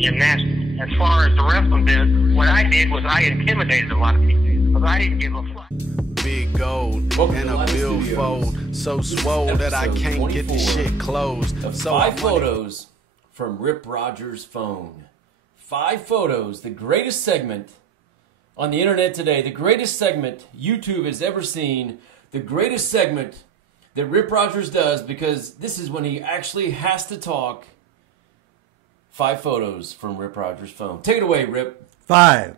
gymnastics. As far as the wrestling business, what I did was I intimidated a lot of people because I didn't give a fuck. Big gold and a billfold, so swole that I can't get the shit closed. So 5 photos from Rip Rogers' phone. 5 photos, the greatest segment on the internet today, the greatest segment YouTube has ever seen, the greatest segment that Rip Rogers does, because this is when he actually has to talk. 5 photos from Rip Rogers' phone. Take it away, Rip. 5.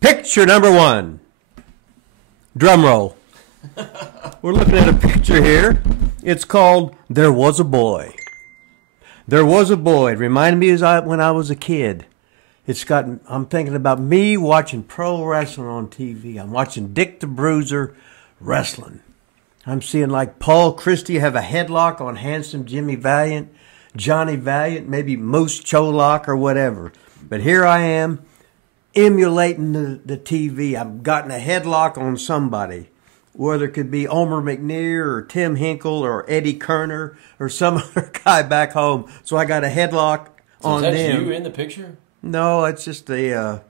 Picture number 1. Drum roll. We're looking at a picture here. It's called There Was a Boy. There was a boy. It reminded me when I was a kid. I'm thinking about me watching pro wrestling on TV. I'm watching Dick the Bruiser wrestling. I'm seeing like Paul Christie have a headlock on handsome Jimmy Valiant, Johnny Valiant, maybe Moose Cholak or whatever. But here I am emulating the TV. I've gotten a headlock on somebody, whether it could be Omer McNear or Tim Hinkle or Eddie Kerner or some other guy back home. So I got a headlock on them. Is that you in the picture? No, it's just a...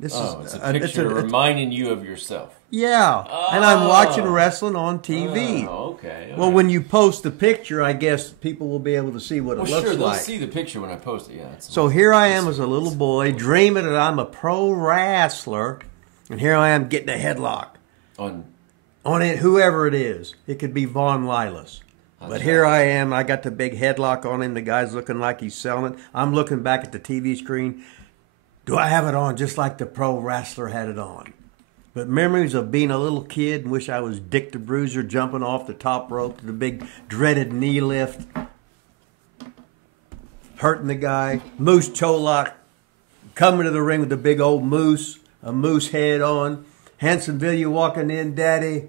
it's a picture reminding you of yourself. Yeah, and I'm watching wrestling on TV. Oh, okay. Well, when you post the picture, I guess people will be able to see what it looks sure, they'll like. see the picture when I post it, yeah. So here I am as a little boy, dreaming that I'm a pro wrestler, and here I am getting a headlock on it, whoever it is. It could be Von Lilas. But here I am, I got the big headlock on him, the guy's looking like he's selling it. I'm looking back at the TV screen. Do I have it on just like the pro wrestler had it on? But memories of being a little kid and wish I was Dick the Bruiser jumping off the top rope to the big dreaded knee lift, hurting the guy. Moose Cholak coming to the ring with the big old moose, a moose head on. Hansonville walking in, daddy,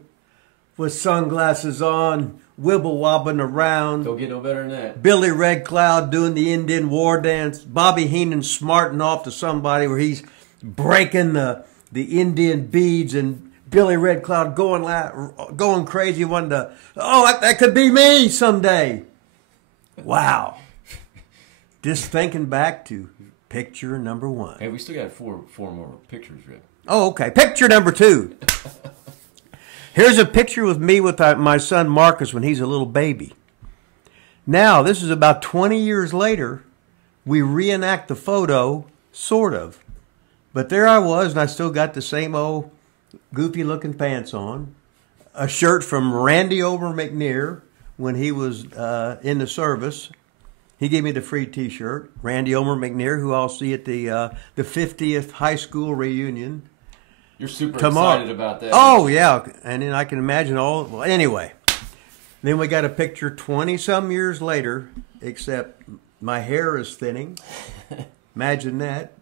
with sunglasses on, wibble-wobbling around. Don't get no better than that. Billy Red Cloud doing the Indian war dance. Bobby Heenan smarting off to somebody where he's breaking the Indian beads, and Billy Red Cloud going crazy, wanting to, that could be me someday. Wow. Just thinking back to picture number 1. Hey, we still got four more pictures, Rick. Oh, okay. Picture number 2. Here's a picture with me with my son Marcus when he's a little baby. Now, this is about 20 years later. We reenact the photo, sort of. But there I was, and I still got the same old goofy-looking pants on. A shirt from Randy Omer McNear when he was in the service. He gave me the free T-shirt. Randy Omer McNear, who I'll see at the 50th high school reunion. You're super excited about that. Oh, yeah. And then I can imagine well, anyway. Then we got a picture 20-some years later, except my hair is thinning. Imagine that.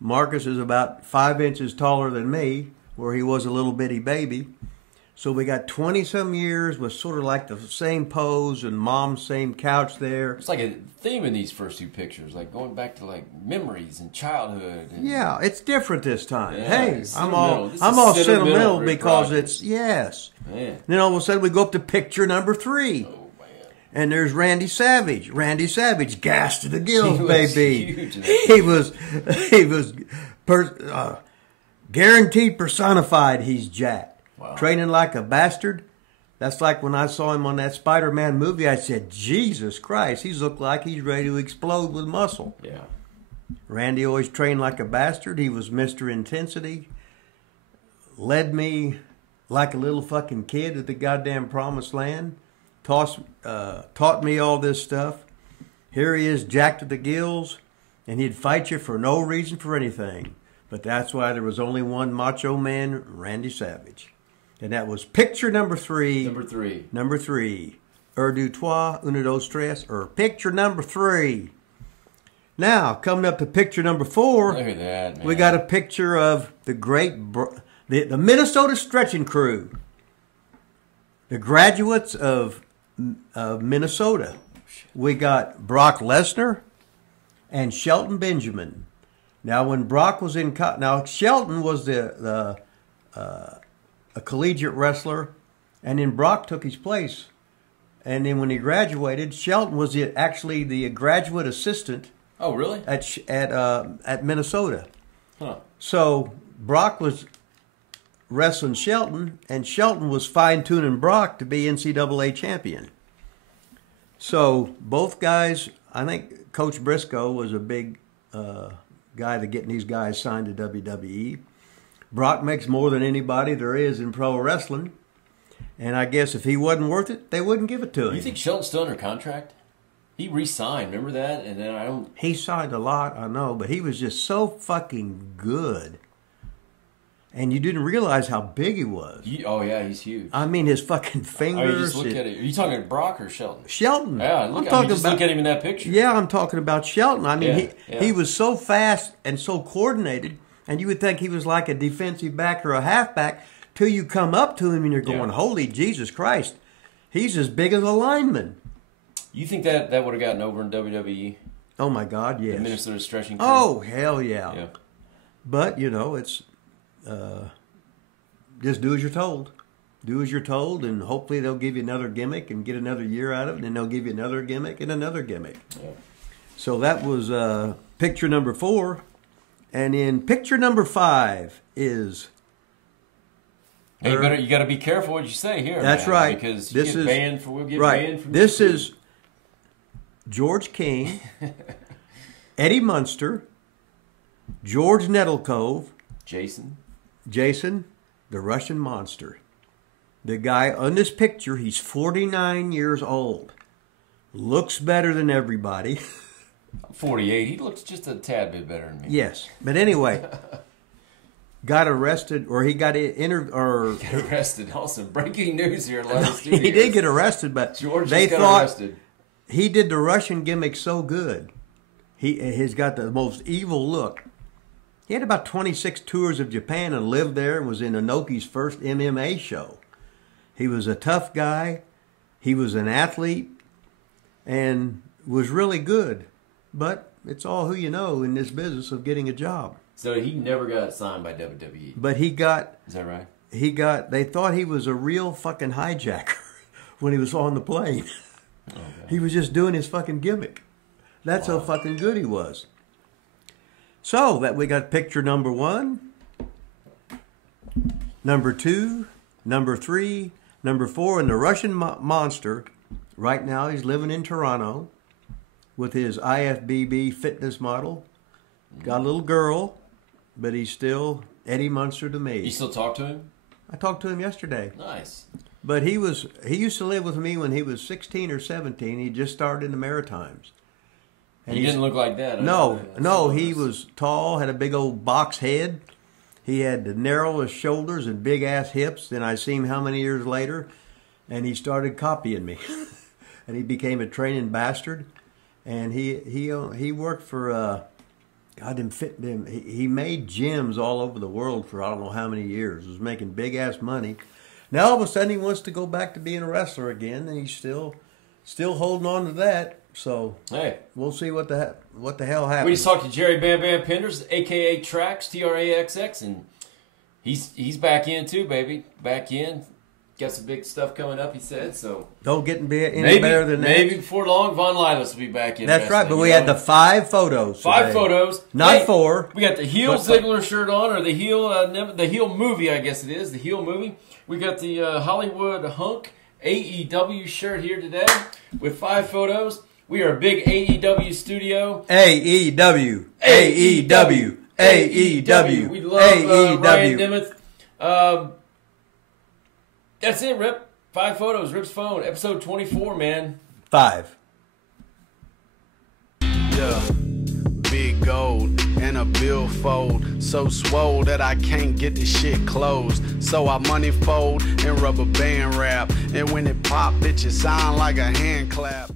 Marcus is about 5 inches taller than me, where he was a little bitty baby. So we got 20-some years with sort of like the same pose and mom's same couch there. It's like a theme in these first 2 pictures, like going back to like memories and childhood. And yeah, it's different this time. Yeah, hey, I'm all sentimental because it's, yes. Man. Then all of a sudden we go up to picture number 3. Oh, man. And there's Randy Savage. Randy Savage, gas to the gills, baby. Huge. He was guaranteed personified. He's jacked. Wow. Training like a bastard. That's like when I saw him on that Spider-Man movie, I said, Jesus Christ, he's looked like he's ready to explode with muscle. Yeah. Randy always trained like a bastard. He was Mr. Intensity. Led me like a little fucking kid to the goddamn promised land. Taught me all this stuff. Here he is, jacked to the gills, and he'd fight you for no reason for anything. But that's why there was only one macho man, Randy Savage. And that was picture number 3. Number 3. Du trois, uno, dos, tres, or picture number 3. Now, coming up to picture number 4. Look at that, man. We got a picture of the the Minnesota Stretching Crew. The graduates of Minnesota. We got Brock Lesnar and Shelton Benjamin. Now, when Brock was in... Now, Shelton was a collegiate wrestler, and then Brock took his place. And then when he graduated, Shelton was actually the graduate assistant Oh, really? At Minnesota. Huh. So Brock was wrestling Shelton, and Shelton was fine-tuning Brock to be NCAA champion. So both guys, I think Coach Briscoe was a big guy to getting these guys signed to WWE. Brock makes more than anybody there is in pro wrestling. And I guess if he wasn't worth it, they wouldn't give it to him. You think Shelton's still under contract? He re-signed, remember that? And then I don't... He signed a lot, I know, but he was just so fucking good. And you didn't realize how big he was. Oh, yeah, he's huge. I mean, his fucking fingers. Oh, you just look at it. Are you talking Brock or Shelton? Shelton. Yeah, look at him in that picture. Yeah, I'm talking about Shelton. I mean, Yeah. he was so fast and so coordinated, and you would think he was like a defensive back or a halfback till you come up to him and you're going, holy Jesus Christ, he's as big as a lineman. You think that would have gotten over in WWE? Oh, my God, yes. The Minnesota stretching crew? Oh, hell yeah. Yeah. But, you know, it's just do as you're told. Do as you're told, and hopefully they'll give you another gimmick and get another year out of it, and then they'll give you another gimmick and another gimmick. Yeah. So that was picture number 4. And in picture number 5 is... Hey, you got to be careful what you say here. That's man, right. Because We'll get banned from this is George King, Eddie Munster, George Nettlecove, Jason, the Russian Monster. The guy on this picture, he's 49 years old. Looks better than everybody. 48. He looks just a tad bit better than me. Yes. But anyway, got arrested, or he got arrested. Awesome. Breaking news here at Live Studios. He did get arrested, but George they got thought arrested. He did the Russian gimmick so good. He's got the most evil look. He had about 26 tours of Japan and lived there and was in Inoki's first MMA show. He was a tough guy. He was an athlete and was really good. But it's all who you know in this business of getting a job. So he never got signed by WWE. But he got... Is that right? They thought he was a real fucking hijacker when he was on the plane. Okay. He was just doing his fucking gimmick. That's how fucking good he was. So that we got picture number 1, number 2, number 3, number 4, and the Russian monster. Right now he's living in Toronto with his IFBB fitness model. Got a little girl, but he's still Eddie Munster to me. You still talk to him? I talked to him yesterday. Nice. But he used to live with me when he was 16 or 17. He just started in the Maritimes. And he didn't look like that. No, he was tall, had a big old box head. He had the narrowest shoulders and big ass hips. Then I seen him how many years later, and he started copying me. And he became a training bastard. And he worked for he made gyms all over the world for I don't know how many years. He was making big ass money. Now all of a sudden he wants to go back to being a wrestler again, and he's still holding on to that. So hey, we'll see what the hell happens. We just talked to Jerry Bam Bam Penders, aka Trax, Traxx, and he's back in too, baby. Back in. Got some big stuff coming up, he said. So don't get any better than that. Maybe before long, Von Lilas will be back in. That's right, but we had the 5 photos. 5 photos, not 4. We got the heel Ziggler shirt on, or the heel movie, I guess it is, the heel movie. We got the Hollywood Hunk AEW shirt here today with 5 photos. We are a big AEW studio. AEW. We love Ryan Nemeth. That's it, Rip. 5 photos, Rip's phone, episode 24, man. 5. Yeah, big gold and a billfold, so swole that I can't get the shit closed. So I money fold and rubber band wrap, and when it pop, bitches sound like a hand clap.